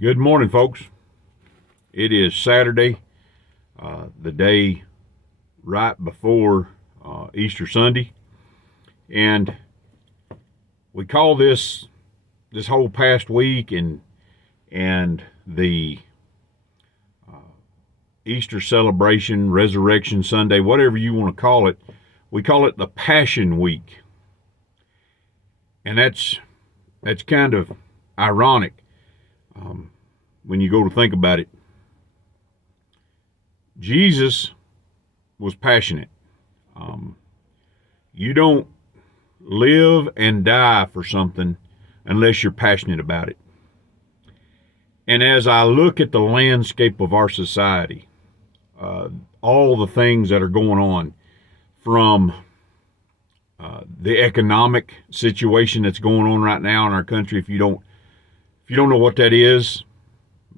Good morning, folks. It is Saturday, the day right before Easter Sunday, and we call this whole past week and the Easter celebration, Resurrection Sunday, whatever you want to call it, we call it the Passion Week, and that's kind of ironic. When you go to think about it, Jesus was passionate. You don't live and die for something unless you're passionate about it. And as I look at the landscape of our society, all the things that are going on, from the economic situation that's going on right now in our country, if you don't know what that is,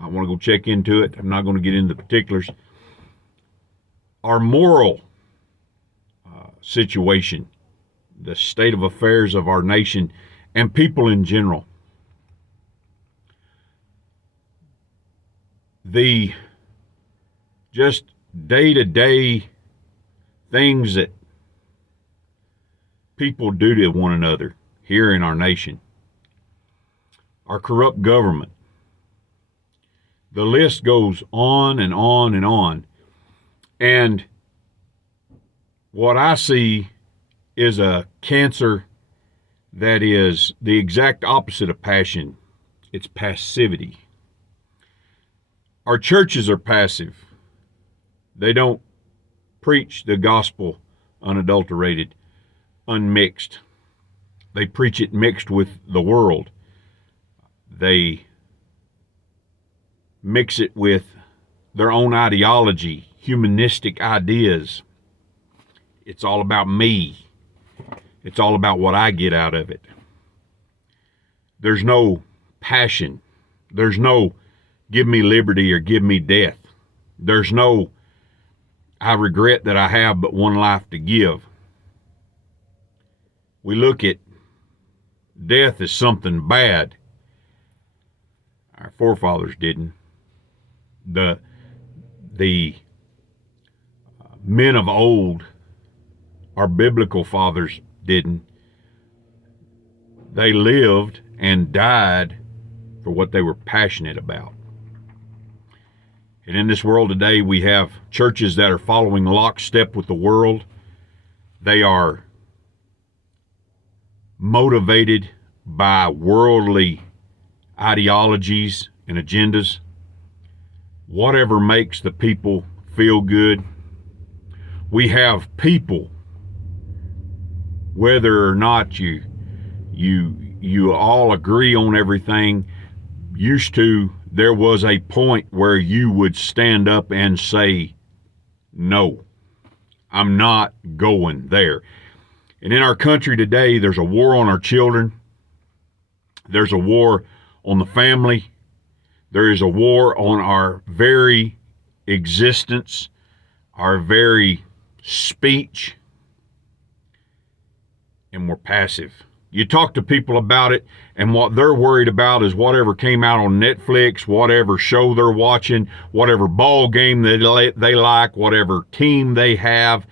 I want to go check into it. I'm not going to get into the particulars. Our moral situation, the state of affairs of our nation and people in general, the just day-to-day things that people do to one another here in our nation, our corrupt government. The list goes on and on and on. And what I see is a cancer that is the exact opposite of passion. It's passivity. Our churches are passive. They don't preach the gospel unadulterated, unmixed. They preach it mixed with the world. They mix it with their own ideology, humanistic ideas. It's all about me. It's all about what I get out of it. There's no passion. There's no give me liberty or give me death. There's no I regret that I have but one life to give. We look at death as something bad. Our forefathers didn't. The men of old, our biblical fathers, didn't. They lived and died for what they were passionate about. And in this world today, we have churches that are following lockstep with the world. They are motivated by worldly ideologies and agendas. Whatever makes the people feel good. We have people, whether or not you all agree on everything, there was a point where you would stand up and say, no, I'm not going there. And in our country today, there's a war on our children. There's a war on the family. There is a war on our very existence, our very speech, and we're passive. You talk to people about it, and what they're worried about is whatever came out on Netflix, whatever show they're watching, whatever ball game they like, whatever team they have.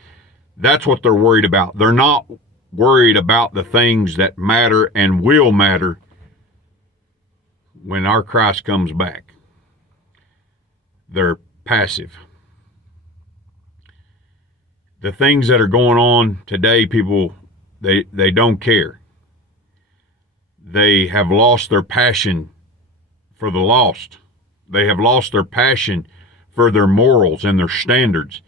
That's what they're worried about. They're not worried about the things that matter and will matter when our Christ comes back. They're passive. The things that are going on today, people, they don't care. They have lost their passion for the lost. They have lost their passion for their morals and their standards.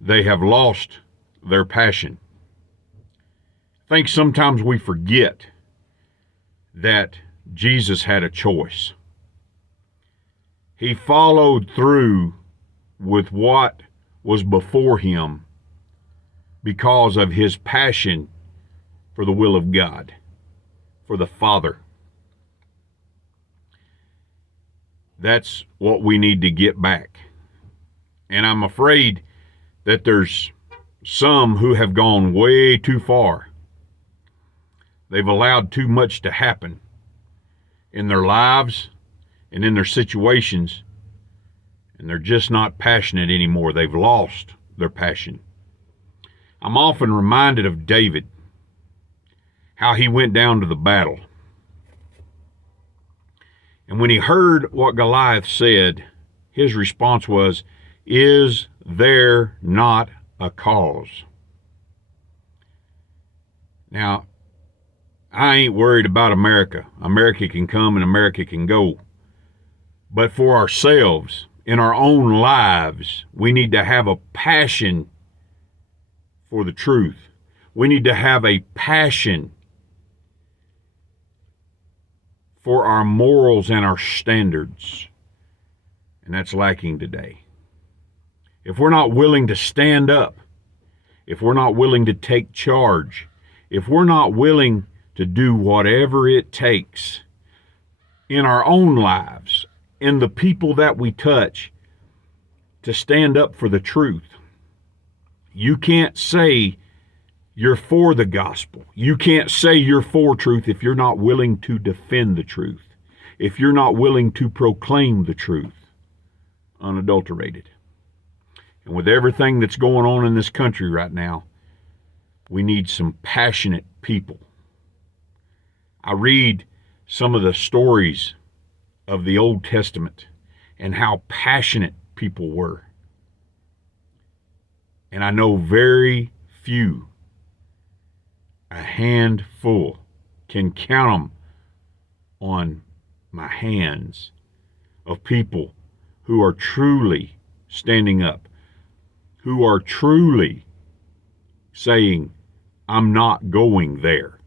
They have lost their passion. I think sometimes we forget that Jesus had a choice. He followed through with what was before him because of his passion for the will of God, for the Father. That's what we need to get back. And I'm afraid that there's some who have gone way too far. They've allowed too much to happen in their lives and in their situations, and they're just not passionate anymore. They've lost their passion. I'm often reminded of David, how he went down to the battle. And when he heard what Goliath said, his response was, "Is there not a cause?" Now, I ain't worried about America. America can come and America can go. But for ourselves, in our own lives, we need to have a passion for the truth. We need to have a passion for our morals and our standards. And that's lacking today. If we're not willing to stand up, if we're not willing to take charge, if we're not willing to do whatever it takes in our own lives, in the people that we touch, to stand up for the truth. You can't say you're for the gospel. You can't say you're for truth if you're not willing to defend the truth, if you're not willing to proclaim the truth unadulterated. And with everything that's going on in this country right now, we need some passionate people. I read some of the stories of the Old Testament and how passionate people were. And I know very few, a handful, can count them on my hands, of people who are truly standing up, who are truly saying, I'm not going there.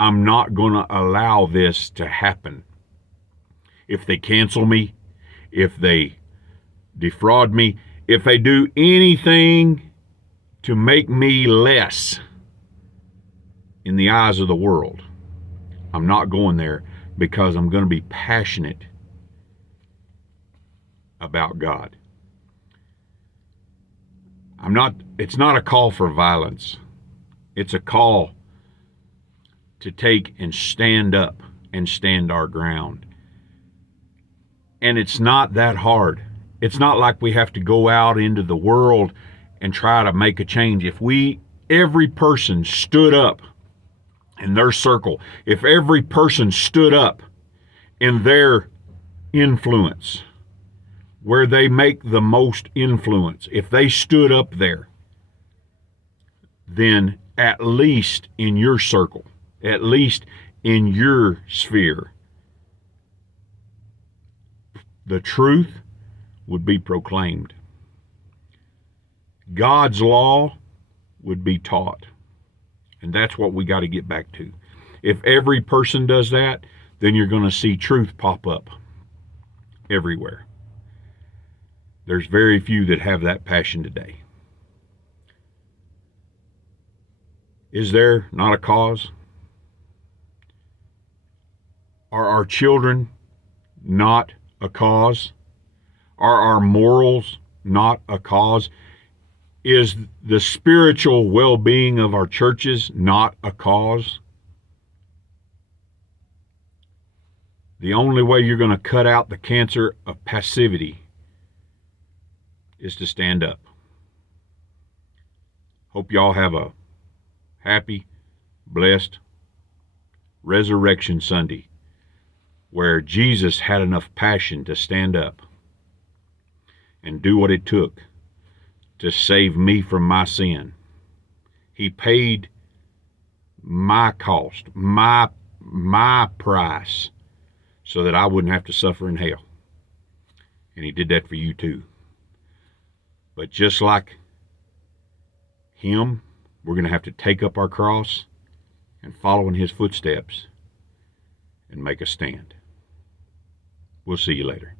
I'm not going to allow this to happen. If they cancel me, if they defraud me, if they do anything to make me less in the eyes of the world, I'm not going there, because I'm going to be passionate about God. It's not a call for violence. It's a call to take and stand up and stand our ground. And it's not that hard. It's not like we have to go out into the world and try to make a change. If every person stood up in their circle, if every person stood up in their influence, where they make the most influence, if they stood up there, then at least in your circle, at least in your sphere, the truth would be proclaimed. God's law would be taught. And that's what we got to get back to. If every person does that, then you're going to see truth pop up everywhere. There's very few that have that passion today. Is there not a cause? Are our children not a cause? Are our morals not a cause? Is the spiritual well-being of our churches not a cause? The only way you're going to cut out the cancer of passivity is to stand up. Hope y'all have a happy, blessed Resurrection Sunday, where Jesus had enough passion to stand up and do what it took to save me from my sin. He paid my cost, my price, so that I wouldn't have to suffer in hell. And he did that for you too. But just like him, we're going to have to take up our cross and follow in his footsteps and make a stand. We'll see you later.